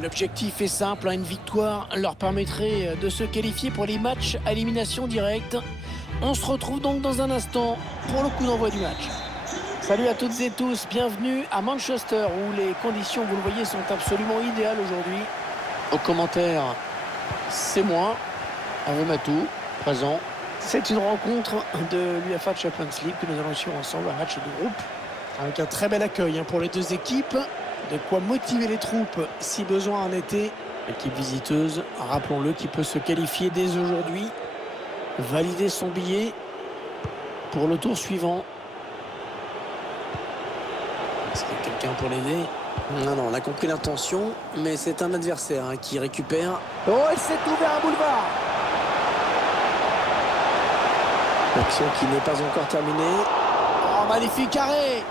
L'objectif est simple, une victoire leur permettrait de se qualifier pour les matchs à élimination directe. On se retrouve donc dans un instant pour le coup d'envoi du match. Salut à toutes et tous, bienvenue à Manchester où les conditions, vous le voyez, sont absolument idéales aujourd'hui. Au commentaire, c'est moi, Hervé Matou, présent. C'est une rencontre de l'UEFA Champions League que nous allons suivre ensemble, un match de groupe avec un très bel accueil pour les deux équipes. De quoi motiver les troupes si besoin en été. L'équipe visiteuse, rappelons-le, qui peut se qualifier dès aujourd'hui, valider son billet pour le tour suivant. Est-ce qu'il y a quelqu'un pour l'aider? Non, on a compris l'intention, mais c'est un adversaire qui récupère. Oh, il s'est ouvert un boulevard. L'action qui n'est pas encore terminée. Oh, magnifique arrêt!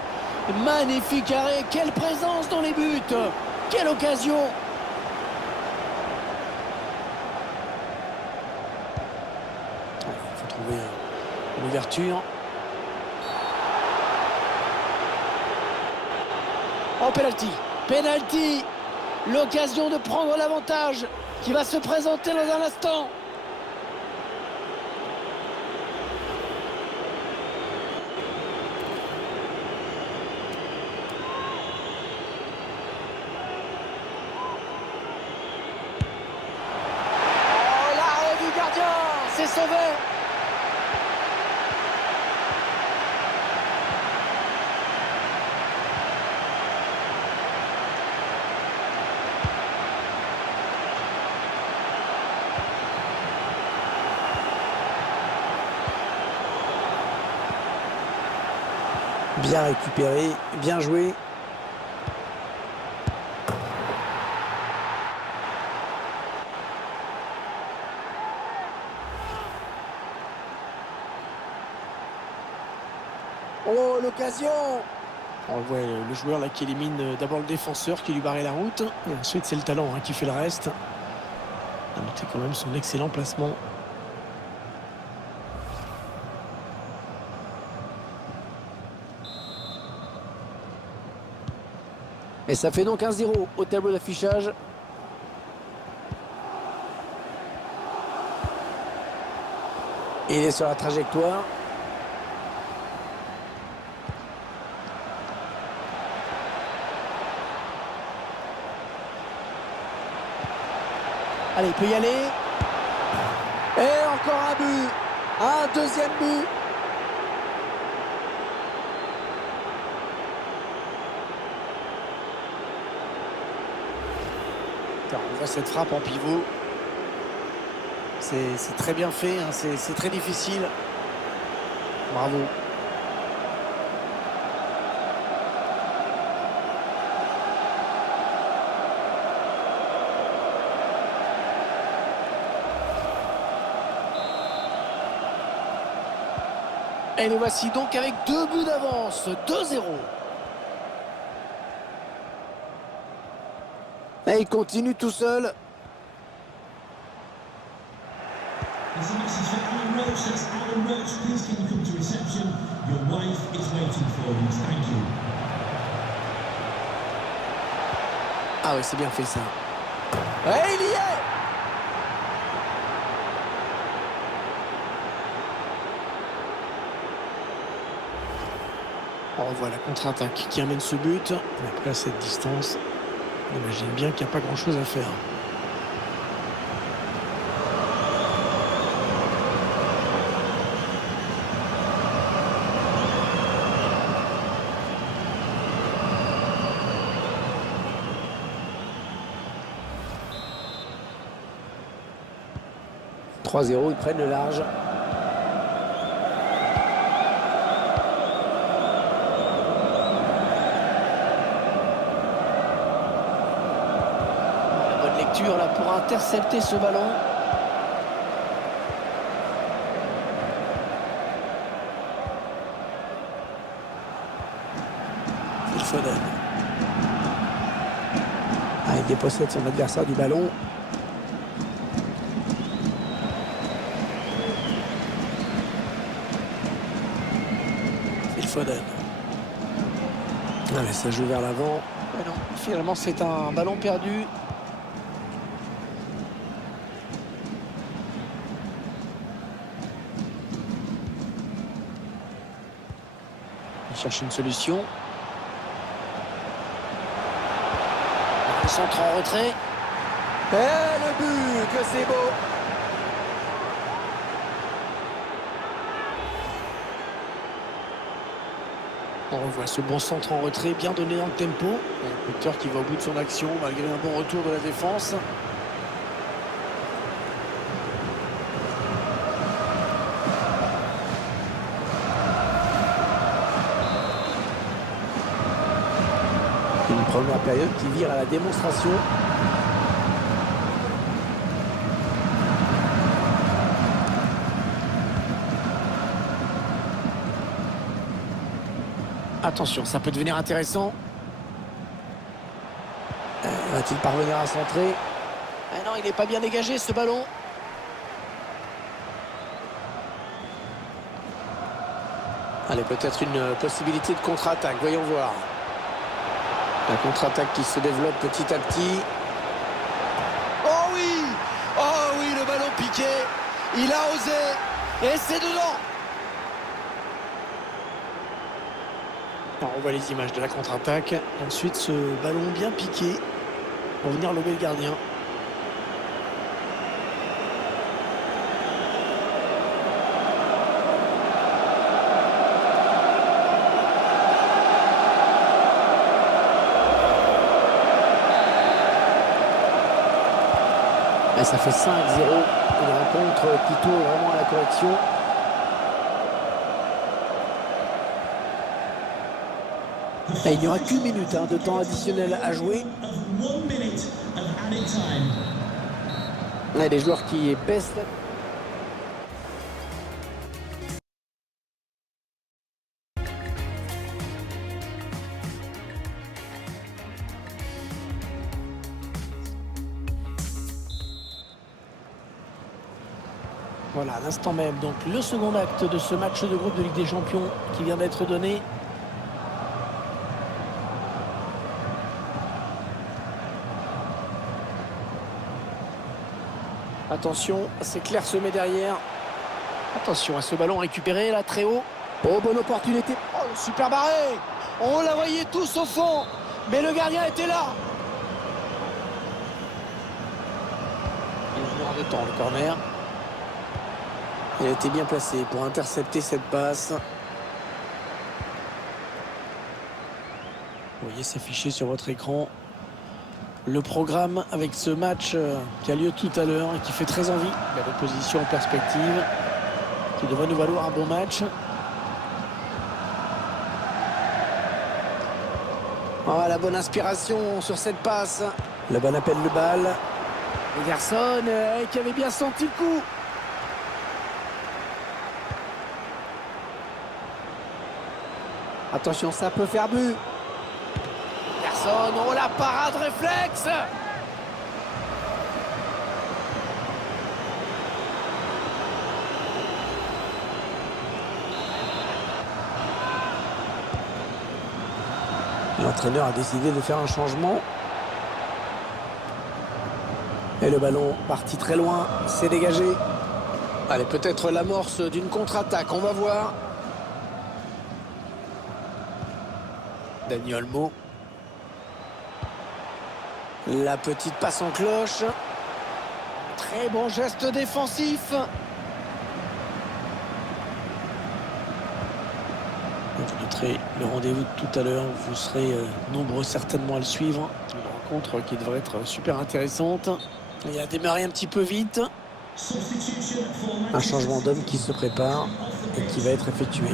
Magnifique arrêt, quelle présence dans les buts, quelle occasion. Il faut trouver une ouverture. Oh, penalty, l'occasion de prendre l'avantage qui va se présenter dans un instant. C'est sauvé. Bien récupéré, bien joué. Oh, l'occasion! On voit le joueur là qui élimine d'abord le défenseur qui lui barrait la route. Et ensuite, c'est le talent qui fait le reste. On a noté quand même son excellent placement. Et ça fait donc 1-0 au tableau d'affichage. Il est sur la trajectoire. Allez, il peut y aller. Et encore un but. Un deuxième but. On voit cette frappe en pivot. C'est très bien fait, c'est très difficile. Bravo. Et les voici donc avec 2 buts d'avance, 2-0. Et il continue tout seul. Ah oui, c'est bien fait ça. Et il y est! On voit la contre-attaque qui amène ce but. Après, à cette distance, on imagine bien qu'il n'y a pas grand-chose à faire. « 3-0, ils prennent le large. » Là pour intercepter ce ballon. Il Foden. Il dépossède son adversaire du ballon. Il Foden. Allez, ça joue vers l'avant. Non, finalement c'est un ballon perdu. cherche une solution. Le centre en retrait. Et le but, que c'est beau! On revoit ce bon centre en retrait, bien donné dans le tempo. Un buteur qui va au bout de son action malgré un bon retour de la défense. Une première période qui vire à la démonstration. Attention, ça peut devenir intéressant. Va-t-il parvenir à centrer? Ah non, il n'est pas bien dégagé ce ballon. Allez, peut-être une possibilité de contre-attaque, voyons voir. La contre-attaque qui se développe petit à petit. Oh oui! Oh oui, le ballon piqué. Il a osé. Et c'est dedans. Alors, on voit les images de la contre-attaque. Ensuite, ce ballon bien piqué pour venir lober le gardien. Et ça fait 5-0. Une rencontre qui tourne vraiment à la correction. Et il n'y aura qu'une minute de temps additionnel à jouer. Et les joueurs qui baissent. Voilà, à l'instant même, donc le second acte de ce match de groupe de Ligue des Champions qui vient d'être donné. Attention, c'est clairsemé derrière. Attention à ce ballon récupéré là, très haut. Oh, bonne opportunité. Oh, super barré. On la voyait tous au fond, mais le gardien était là. Il est de temps, le corner. Il a été bien placé pour intercepter cette passe. Vous voyez s'afficher sur votre écran le programme avec ce match qui a lieu tout à l'heure et qui fait très envie. La opposition en perspective qui devrait nous valoir un bon match. Oh, la bonne inspiration sur cette passe. Le bon appel de balle. Ederson qui avait bien senti le coup. Attention, ça peut faire but. Ederson, oh la parade réflexe. L'entraîneur a décidé de faire un changement. Et le ballon parti très loin, c'est dégagé. Allez, peut-être l'amorce d'une contre-attaque, on va voir. Dani Olmo. La petite passe en cloche. Très bon geste défensif. Vous noterez le rendez-vous de tout à l'heure. Vous serez nombreux certainement à le suivre. Une rencontre qui devrait être super intéressante. Il a démarré un petit peu vite. Un changement d'homme qui se prépare et qui va être effectué.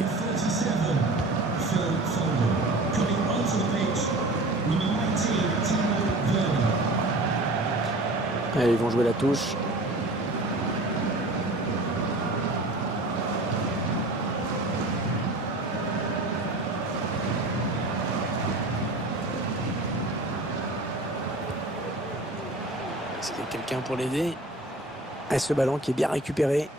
Allez, ils vont jouer la touche. Est-ce qu'il y a quelqu'un pour l'aider? Et ce ballon qui est bien récupéré.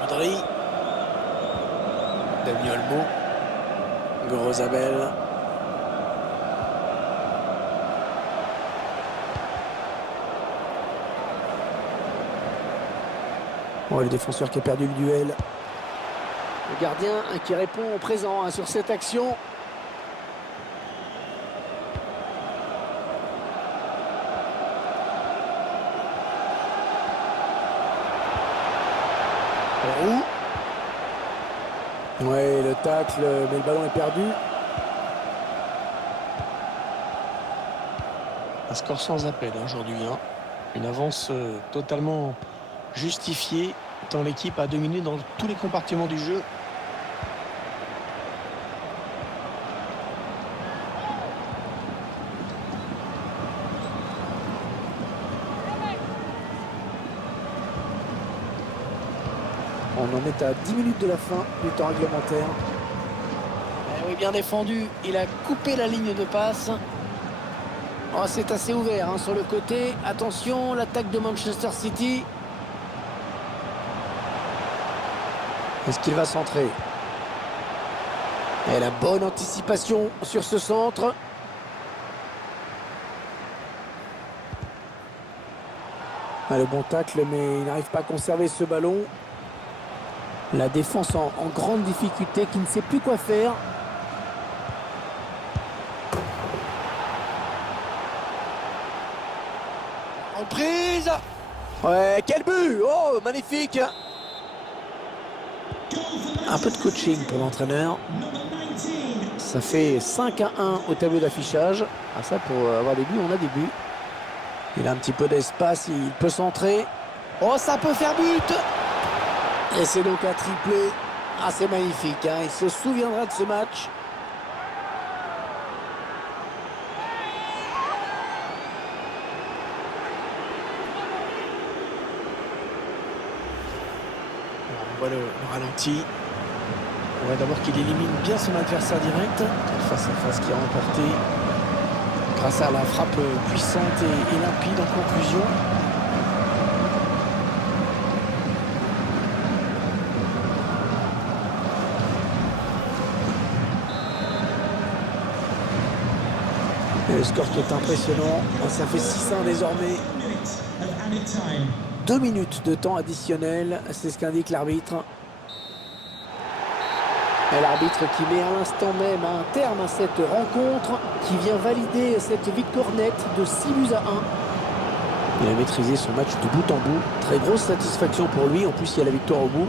Modri. Dani Olmo. Grosabel. Oh, le défenseur qui a perdu le duel. Le gardien qui répond au présent sur cette action. Ouais, le tacle, mais le ballon est perdu. Un score sans appel aujourd'hui. Une avance totalement justifiée, tant l'équipe a dominé dans tous les compartiments du jeu. On en est à 10 minutes de la fin du temps réglementaire. Oui, bien défendu. Il a coupé la ligne de passe. Oh, c'est assez ouvert sur le côté. Attention, l'attaque de Manchester City. Est-ce qu'il va centrer? Et la bonne anticipation sur ce centre. Le bon tacle, mais il n'arrive pas à conserver ce ballon. La défense en grande difficulté, qui ne sait plus quoi faire. Reprise. Ouais, quel but! Oh, magnifique! Un peu de coaching pour l'entraîneur. Ça fait 5-1 au tableau d'affichage. Ah, ça, pour avoir des buts, on a des buts. Il a un petit peu d'espace, il peut centrer. Oh, ça peut faire but! Et c'est donc un triplé. Ah, c'est magnifique. Il se souviendra de ce match. On voit le ralenti. On voit d'abord qu'il élimine bien son adversaire direct. Face à face qui a remporté grâce à la frappe puissante et limpide en conclusion. Et le score qui est impressionnant. Ça fait 6-1 désormais. 2 minutes de temps additionnel, c'est ce qu'indique l'arbitre. Et l'arbitre qui met à l'instant même un terme à cette rencontre, qui vient valider cette victoire nette de 6-1. Il a maîtrisé son match de bout en bout. Très grosse satisfaction pour lui. En plus, il y a la victoire au bout.